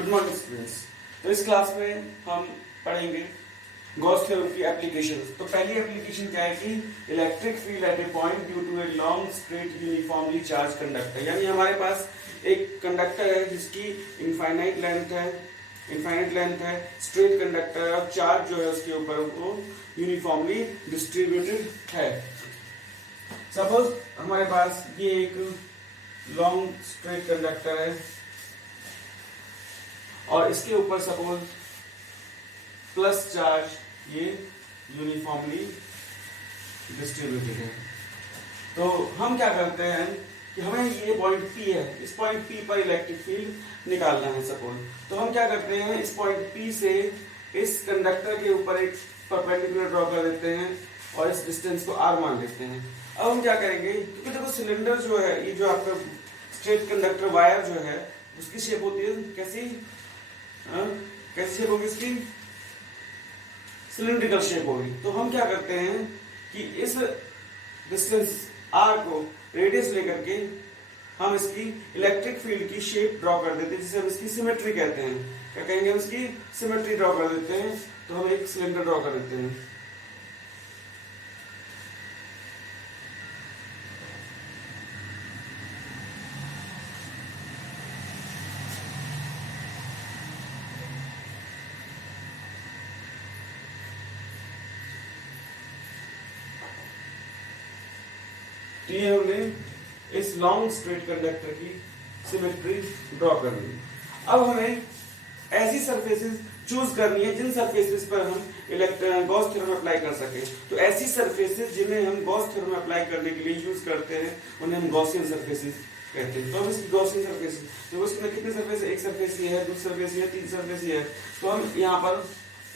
Good morning students. तो इस class में हम पढ़ेंगे गॉस थ्योरम की एप्लीकेशंस। तो पहली एप्लीकेशन क्या है कि electric field at a point due to a long straight uniformly charge conductor. यानी हमारे पास एक कंडक्टर है जिसकी इनफाइनाइट लेंथ है, स्ट्रेट कंडक्टर है और चार्ज जो है उसके ऊपर वो यूनिफॉर्मली डिस्ट्रीब्यूटेड है। सपोज हमारे पास ये एक लॉन्ग स्ट्रेट कंडक्टर है और इसके ऊपर सपोज प्लस चार्ज ये यूनिफॉर्मली डिस्ट्रीब्यूटेड है। तो हम क्या करते हैं कि हमें ये पॉइंट P है, इस पॉइंट P पर इलेक्ट्रिक फील्ड निकालना है सपोज। तो हम क्या करते हैं, इस पॉइंट P से इस कंडक्टर के ऊपर एक परपेंडिकुलर ड्रॉ कर देते हैं और इस डिस्टेंस को R मान लेते हैं। अब हम क्या करेंगे, क्योंकि देखो सिलेंडर जो है, ये जो आपका स्ट्रेट कंडक्टर वायर जो है उसकी शेप होती है कैसी, कैसी शेप होगी इसकी, सिलिंड्रिकल शेप होगी। तो हम क्या करते हैं कि इस डिस्टेंस R को रेडियस लेकर के हम इसकी इलेक्ट्रिक फील्ड की शेप ड्रॉ कर देते हैं, जिसे हम इसकी सिमेट्री कहते हैं। क्या कहेंगे, हम इसकी सिमेट्री ड्रॉ कर देते हैं। तो हम एक सिलेंडर ड्रॉ कर देते हैं। तो ये हमने इस लॉन्ग स्ट्रेट कंडक्टर की सिमेट्री ड्रॉ कर ली। अब हमें ऐसी सरफेसेस चूज करनी है जिन सरफेसेस पर हम गॉस थ्योरम अप्लाई कर सके। तो ऐसी सरफेसेस जिन्हें हम गॉस थ्योरम अप्लाई करने के लिए यूज करते हैं उन्हें हम गॉसियन सरफेसेस कहते हैं। तो हम इसकी गॉसियन सरफेस, तो उसमें कितने सरफेस, एक सरफेस ये है, दूसरी सरफेस ये है, तीसरी सरफेस ये है। तो हम यहाँ पर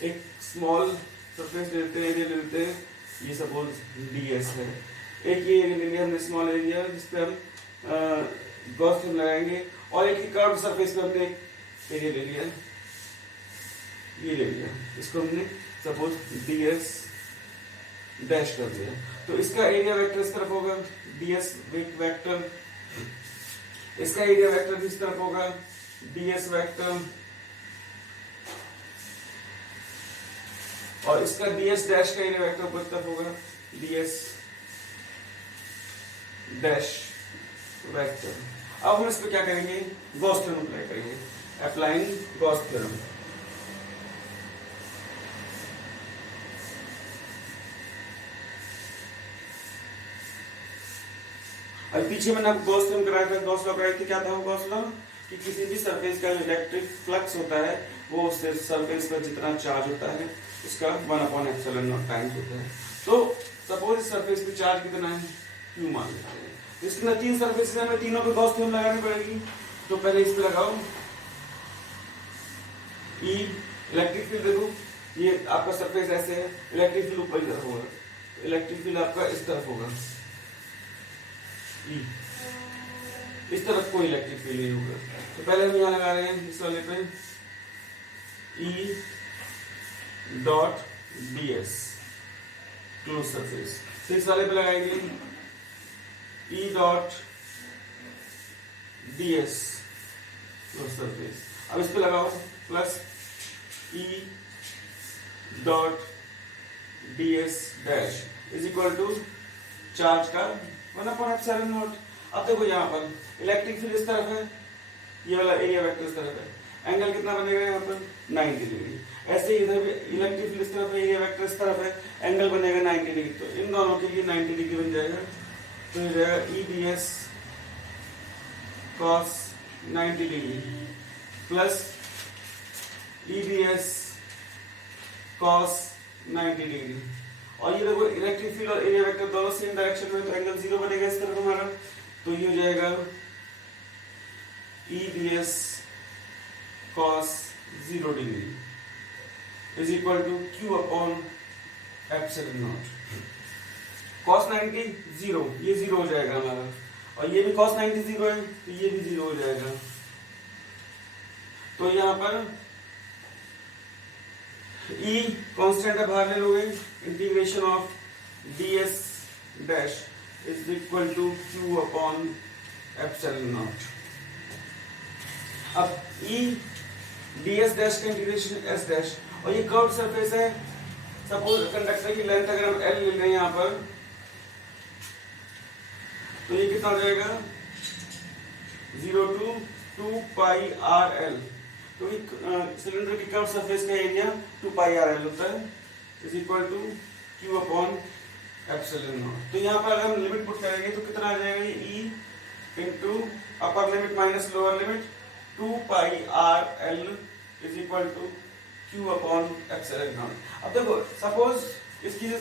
एक स्मॉल सरफेस लेते हैं, एरिया लेते हैं, ये सपोज ds है। एक ये एरिया ले लिया हमने, स्मॉल एरिया, जिस पे हम गॉस थ्योरम लगाएंगे। और एक कर्व सरफेस पे हमने एक एरिया ले लिया, ये ले लिया, इसको हमने सपोज ds डैश कर दिया। तो इसका एरिया वेक्टर इस तरफ होगा, ds वेक्टर, इसका एरिया वेक्टर भी इस तरफ होगा, ds वेक्टर, और इसका ds डैश का एरिया वेक्टर ऊपर तरफ होगा, ds डैश वेक्टर। अब हम इस पे क्या करेंगे, गॉस थ्योरम अप्लाई करेंगे, अप्लाइंग गॉस थ्योरम। अब पीछे मैंने आपको गॉस थ्योरम कराया था, गॉस लॉ कराई थी। क्या था वो गॉस लॉ, कि किसी भी सरफेस का इलेक्ट्रिक फ्लक्स होता है वो उस सरफेस पर जितना चार्ज होता है उसका 1/ε0 टाइम्स होता है। तो सपोज इस सरफेस पे चार्ज कितना है, Q मान लेते हैं। इसके अंदर तीन सरफेस है, हमें तीनों पे गॉस थ्योरम लगानी पड़ेगी। तो पहले इस पे लगाओ E, इलेक्ट्रिक फील्ड देखो, ये आपका सरफेस ऐसे है, इलेक्ट्रिक फील्ड ऊपर की तरफ होगा, इलेक्ट्रिक फील्ड आपका इस तरफ होगा, E, इस तरफ कोई इलेक्ट्रिक फील्ड नहीं होगा। तो पहले हम यहाँ लगा रहे हैं इस वाले पे E dot ds close surface. फिर इस वाले पे लगाएंगे E dot ds close surface. अब इस पे लगाओ plus E dot ds dash is equal to charge का 1/ε0। अब देखो यहाँ पर इलेक्ट्रिक फील्ड इस तरफ है, ये वाला एरिया वेक्टर इस तरफ है, एंगल कितना बनेगा यहाँ पर 90 डिग्री। ऐसे इधर भी इलेक्ट्रिक फील्ड इस तरफ है, एरिया वेक्टर इस तरफ है, एंगल बनेगा 90 डिग्री। तो इन दोनों के लिए 90 डिग्री बन जाएगा। तो ये जाएगा E ds cos 90 degree plus E ds cos 90 degree. और ये देखो इलेक्ट्रिक फील्ड और एरिया वेक्टर दोनों सेम डायरेक्शन में, तो एंगल 0 बनेगा इस तरफ हमारा। तो ये हो जाएगा E ds cos 0 degree is equal to Q/ε0। cos 90 0, ये 0 हो जाएगा हमारा, और ये भी cos 90 0 है, तो ये भी 0 हो जाएगा। तो यहाँ पर E कांस्टेंट है, बाहर ले लोगे, integration of ds dash is equal to Q/ε0। अब E ds डैश का इंटीग्रेशन s डैश, और ये कर्व सरफेस है। सपोज कंडक्टर की लेंथ अगर हम l ले लें यहाँ पर, तो ये कितना हो जाएगा 0 to 2 पाई आर एल। तो सिलेंडर की कर्व सरफेस का एरिया 2 पाई आर एल होता है, is equal to Q upon epsilon naught. तो यहाँ पर अगर हम लिमिट पुट करेंगे तो कितना आ जाएगा, ये E into upper limit minus lower limit 2 pi R L is equal to Q upon epsilon naught. अब देखो सपोज इसकी जो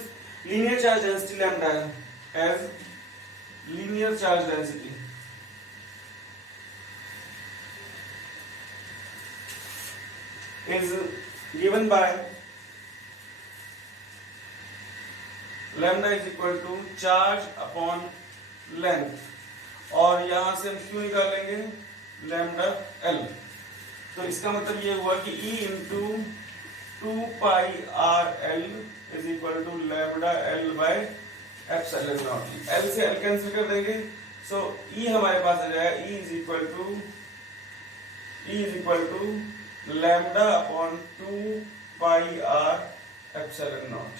लीनियर चार्ज डेंसिटी लैम्डा है, as linear charge density is given by lambda is equal to charge upon length, और यहां से हम Q निकालेंगे लैम्डा एल। तो इसका मतलब ये हुआ कि E इंटू 2 pi R L is equal to lambda L by epsilon naught. L से एल कैंसिल कर देंगे, सो E हमारे पास आ जाएगा E is equal to lambda upon 2 pi R epsilon naught.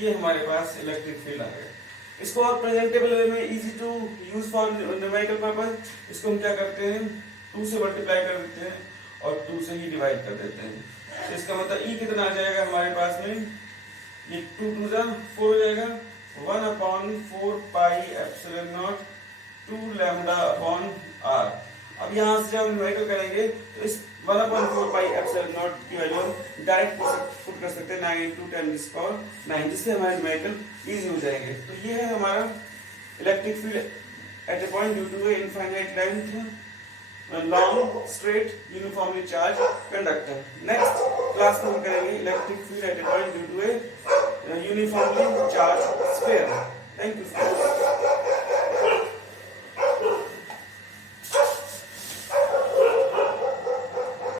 ये हमारे पास इलेक्ट्रिक फील्ड आ गया। इसको और प्रेजेंटेबल वे में easy to use for numerical purpose, इसको हम क्या करते हैं 2 से मल्टीप्लाई कर देते हैं और 2 से ही डिवाइड कर देते हैं। तो इसका मतलब E कितना आ जाएगा हमारे पास में, ये 2 2 जा 4 हो जाएगा, 1 upon 4 pi epsilon naught 2 lambda upon R. अब यहाँ से जब न्यूमेरिकल करेंगे तो इस 1/4 पाई एप्सिलॉन नॉट की वैल्यू हम डायरेक्ट पुट कर सकते हैं 9 into 10⁹, जिससे हमारे न्यूमेरिकल इजी हो जाएंगे। तो ये है हमारा electric field at a point due to infinite length long straight uniformly charge conductor. Next class में हम करेंगे electric field at a point due to a uniformly charge sphere. Thank you.